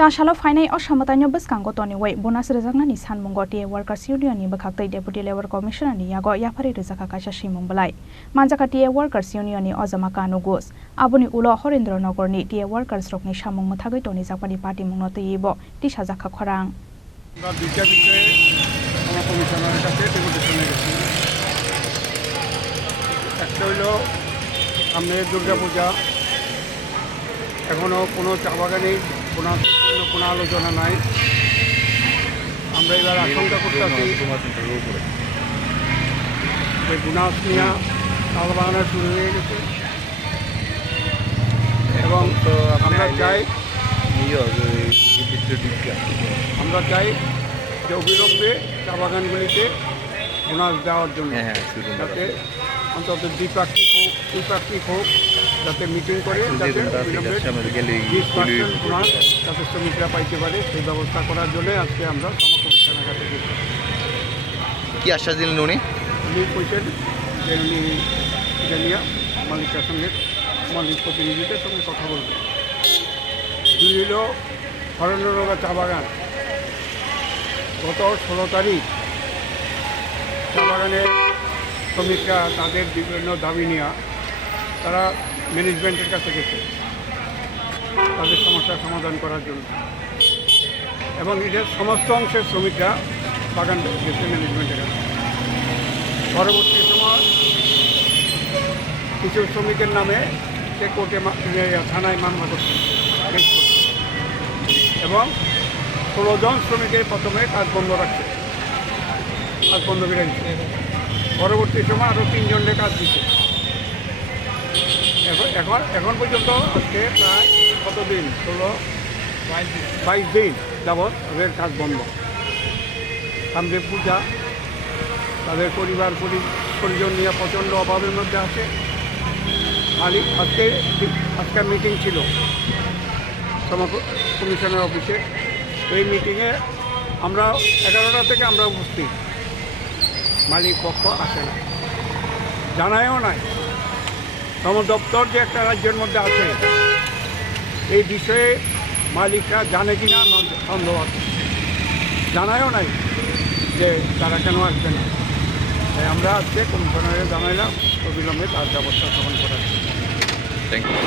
Chashalo Fine Oshamatanya Buskango Tony Way, Bonus Rijaknani Sanmungo TA Workers Union in Bwkhaktwi Deputy Labor Commissioner Yago Yaphar Rizakakasha Swimung Bwlai. Manjaka TA Workers Union in Ozamakano Goes. Abuni Ulo Horindro Nogorni TA Workers Rokni Shamung Mathagai Tony Zapani Party Mungoto Yibo, Tishazaka Khorang. এখনো কোনো চা বাগানে কোনো আলোচনা নাই। আমরা এবার আশঙ্কা করতেছি যে বোনাস নিয়ে চা বাগানে শুরু হয়ে গেছে এবং আমরা চাই যে অবিলম্বে চা বাগানগুলিতে বোনাস দেওয়ার জন্য, যাতে অন্তত দ্বিপাক্ষিক হোক, যাতে মিটিং করে যাতে যাতে শ্রমিকরা পাইতে পারে সেই ব্যবস্থা করার জন্য আজকে আমরা সমকমিশনের কাছে গেছি। কি আশ্বাস দিলেন উনি? কইছেন যে উনি জানিয়া মালিকের সঙ্গে মালিক প্রতিনিধিদের সঙ্গে কথা বলবেন। দুই হলো হরণরোগা চা বাগান। গত 16 তারিখ চা বাগানের শ্রমিকরা তাদের বিভিন্ন দাবি নিয়ে তারা ম্যানেজমেন্টের কাছে গেছে তাদের সমস্যার সমাধান করার জন্য, এবং এদের সমস্ত অংশের শ্রমিকরা বাগান গেছে ম্যানেজমেন্টের কাছে। পরবর্তী সময় কিছু শ্রমিকের নামে সে কোর্টে থানায় মামলা করছে, কেস করছে, এবং 16 জন শ্রমিকের প্রথমে কাজ বন্ধ রাখছে, কাজ বন্ধ করে দিচ্ছে। পরবর্তী সময় আরও 3 জনের কাজ দিচ্ছে। এখন পর্যন্ত আজকে প্রায় কতদিন, 22 দিন যাবৎ তাদের কাজ বন্ধ। সামনে পূজা, তাদের পরিজন নিয়ে প্রচণ্ড অভাবের মধ্যে আছে। মালিক আজকের মিটিং ছিল কমিশনের অফিসে। এই মিটিংয়ে আমরা 11টা থেকে আমরা উপস্থিত, মালিক পক্ষ আসে না, জানায়ও নাই। শ্রম দপ্তর যে একটা রাজ্যের মধ্যে আছে এই বিষয়ে মালিকরা জানে কি না সন্দেহ আছে, জানায়ও নাই যে তারা কেন আসবে না। তাই আমরা আজকে কমিশনারে জানাইলাম অবিলম্বে তার ব্যবস্থা গ্রহণ করার জন্য। Thank you.